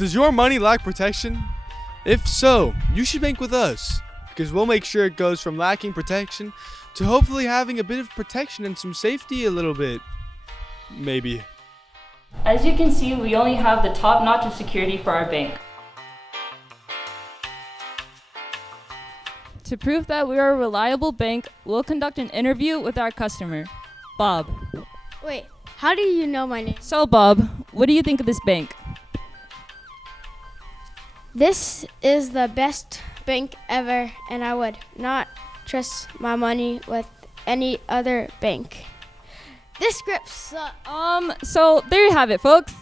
Does your money lack protection? If so, you should bank with us, because we'll make sure it goes from lacking protection to hopefully having a bit of protection and some safety a little bit. Maybe. As you can see, we only have the top notch of security for our bank. To prove that we are a reliable bank, we'll conduct an interview with our customer, Bob. Wait, how do you know my name? So, Bob, what do you think of this bank? This is the best bank ever, and I would not trust my money with any other bank. This script sucks. So there you have it, folks.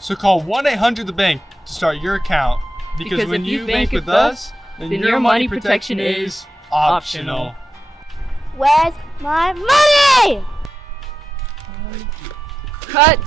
So call 1-800-THE-BANK to start your account, because when you bank with us, then your money protection is optional. Where's my money? Cut!